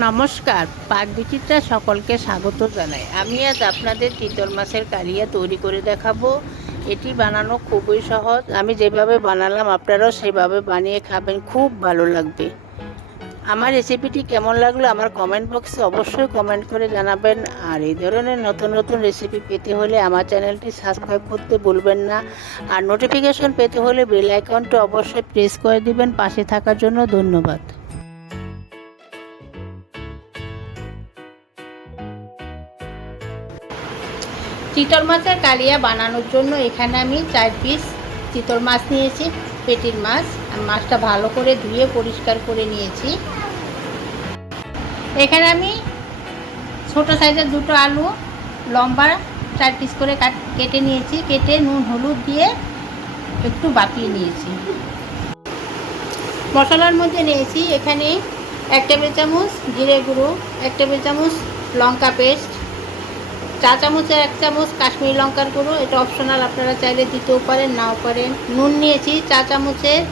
নমস্কার, পাক বিচিত্রা সকলকে স্বাগত জানাই। আমি আজ আপনাদের চিতল মাছের কালিয়া তৈরি করে দেখাবো। এটি বানানো খুবই সহজ। আমি যেভাবে বানালাম, আপনারাও সেভাবে বানিয়ে খাবেন, খুব ভালো লাগবে। আমার রেসিপিটি কেমন লাগল আমার কমেন্ট বক্সে অবশ্যই কমেন্ট করে জানাবেন। আর এই ধরনের নতুন নতুন রেসিপি পেতে হলে আমার চ্যানেলটি সাবস্ক্রাইব করতে ভুলবেন না। আর নোটিফিকেশন পেতে হলে বেল আইকনটি অবশ্যই প্রেস করে দিবেন। পাশে থাকার জন্য ধন্যবাদ। চিতল মাছের কালিয়া বানানোর জন্য এখানে আমি চার পিস চিতল মাছ নিয়েছি, পেটির মাছ মাছটা ভালো করে ধুয়ে পরিষ্কার করে নিয়েছি। এখানে আমি ছোট সাইজের দুটো আলু, লম্বা চার পিস করে কাট, কেটে নিয়েছি, কেটে নুন, হলুদ দিয়ে একটু বাপিয়ে নিয়েছি। মশলার মধ্যে নিয়েছি এখানে এক টেবিল চামচ জিরে গুঁড়ো, এক টেবিল চামচ লঙ্কা পেস্ট চা চামচের এক চামচ কাশ্মীরি লঙ্কার গুঁড়ো, এটা অপশনাল আপনারা চাইলে দিতেও পারেন, নাও পারেন। নুন নিয়েছি, চা চামচের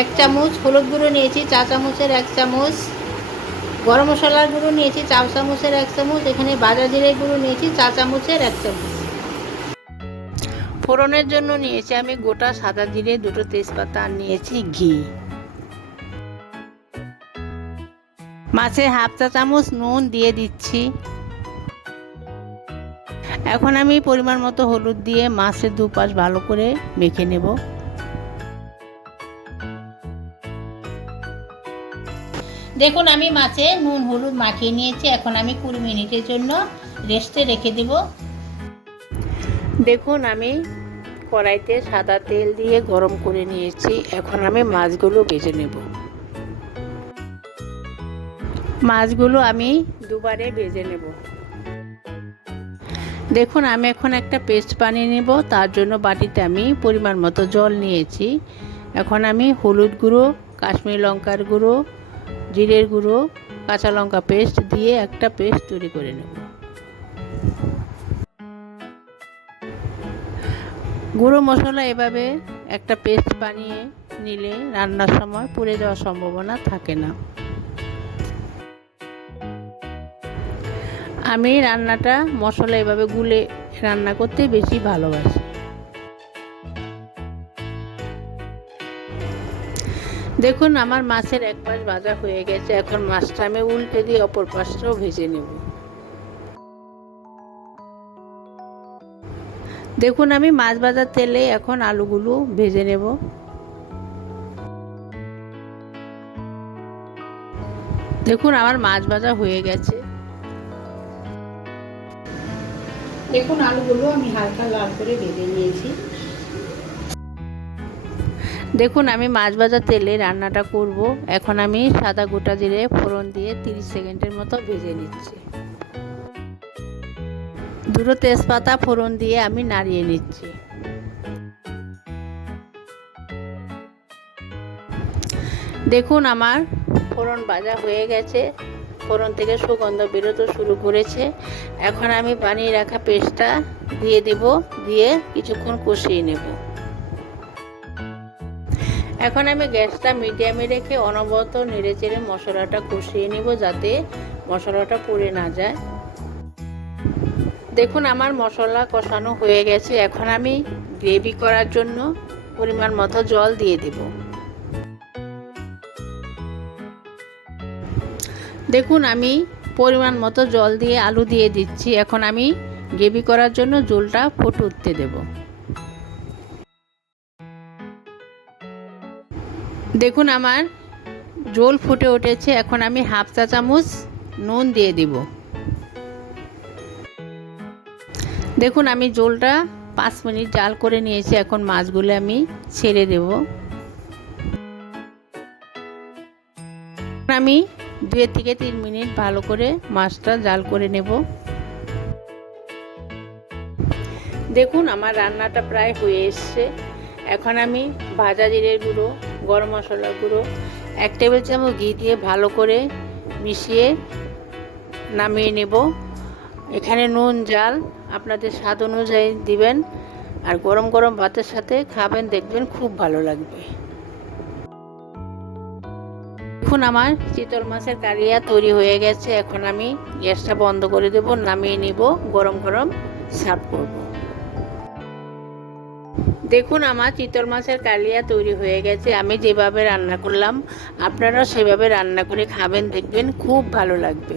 এক চামচ। হলুদ গুঁড়ো নিয়েছি, চা চামচের এক চামচ। গরম মশলার গুঁড়ো নিয়েছি, চা চামচের এক চামচ। এখানে বাজা জিরে গুঁড়ো নিয়েছি, চা চামচের এক চামচ। ফোড়নের জন্য নিয়েছি আমি গোটা সাদা জিরে, দুটো তেজপাতা, আর নিয়েছি ঘি। মাছে হাফ চা চামচ নুন দিয়ে দিচ্ছি। এখন আমি পরিমাণ মতো হলুদ দিয়ে মাছের দুপাশ ভালো করে মেখে নেব। দেখুন আমি মাছে নুন হলুদ মাখিয়ে নিয়েছি। এখন আমি কুড়ি মিনিটের জন্য রেস্টে রেখে দেব। দেখুন আমি কড়াইতে সাদা তেল দিয়ে গরম করে নিয়েছি। এখন আমি মাছগুলো ভেজে নেব। মাছগুলো আমি দুবারে ভেজে নেব। দেখুন, আমি এখন একটা পেস্ট বানিয়ে নেব। তার জন্য বাটিতে আমি পরিমাণ মতো জল নিয়েছি। এখন আমি হলুদ গুঁড়ো, কাশ্মীরি লঙ্কার গুঁড়ো, জিরের গুঁড়ো, কাঁচা লঙ্কা পেস্ট দিয়ে একটা পেস্ট তৈরি করে নেব। গুঁড়ো মশলা এভাবে একটা পেস্ট বানিয়ে নিলে রান্নার সময় পুড়ে যাওয়ার সম্ভাবনা থাকে না। আমি রান্নাটা মশলা এভাবে গুলে রান্না করতে বেশি ভালোবাসি। দেখুন, আমার মাছের এক পাশ ভাজা হয়ে গেছে। এখন মাছটা আমি উল্টে দিয়ে অপর পাশটাও ভেজে নেব। দেখুন, আমি মাছ ভাজার তেলে এখন আলুগুলো ভেজে নেব। দেখুন, আমার মাছ ভাজা হয়ে গেছে। দেখুন, আলুগুলো আমি হালকা লাল করে ভেজে নিয়েছি। দেখুন, আমি মাছ ভাজা তেলে রান্নাটা করব। এখন আমি সাদা গোটা জিরে ফোড়ন দিয়ে 30 সেকেন্ডের মতো ভেজে নিচ্ছি। দুটো তেজপাতা ফোড়ন দিয়ে আমি নাড়িয়ে নিচ্ছি। দেখুন, আমার ফোড়ন ভাজা হয়ে গেছে। ফোড়ন থেকে সুগন্ধ বেরোতে শুরু করেছে। এখন আমি বানিয়ে রাখা পেস্টটা দিয়ে দেব, দিয়ে কিছুক্ষণ কষিয়ে নেব। এখন আমি গ্যাসটা মিডিয়ামে রেখে অনবরত নেড়ে চেড়ে মশলাটা কষিয়ে নেব যাতে মশলাটা পুড়ে না যায়। দেখুন, আমার মশলা কষানো হয়ে গেছে। এখন আমি গ্রেভি করার জন্য পরিমাণ মতো জল দিয়ে দেবো। দেখুন, আমি পরিমাণ মতো জল দিয়ে আলু দিয়ে দিচ্ছি। এখন আমি গ্রেভি করার জন্য জলটা ফুট উঠতে দেব। দেখুন, আমার জল ফুটে উঠেছে। এখন আমি হাফ চা চামচ নুন দিয়ে দিব। দেখুন, আমি জলটা পাঁচ মিনিট জাল করে নিয়েছি। এখন মাছগুলো আমি ছেড়ে দেব। আমি দুই থেকে তিন মিনিট ভালো করে মাছটা জাল করে নেব। দেখুন, আমার রান্নাটা প্রায় হয়ে এসছে। এখন আমি ভাজা জিরের গুঁড়ো, গরম মশলার গুঁড়ো, এক টেবিল চামচ ঘি দিয়ে ভালো করে মিশিয়ে নামিয়ে নেব। এখানে নুন, জাল আপনাদের স্বাদ অনুযায়ী দিবেন। আর গরম গরম ভাতের সাথে খাবেন, দেখবেন খুব ভালো লাগবে। দেখুন আমার চিতল মাছের কালিয়া তৈরি হয়ে গেছে। এখন আমি গ্যাসটা বন্ধ করে দেব, নামিয়ে নিব, গরম গরম সার্ভ করব। দেখুন, আমার চিতল মাছের কালিয়া তৈরি হয়ে গেছে। আমি যেভাবে রান্না করলাম, আপনারাও সেভাবে রান্না করে খাবেন, দেখবেন খুব ভালো লাগবে।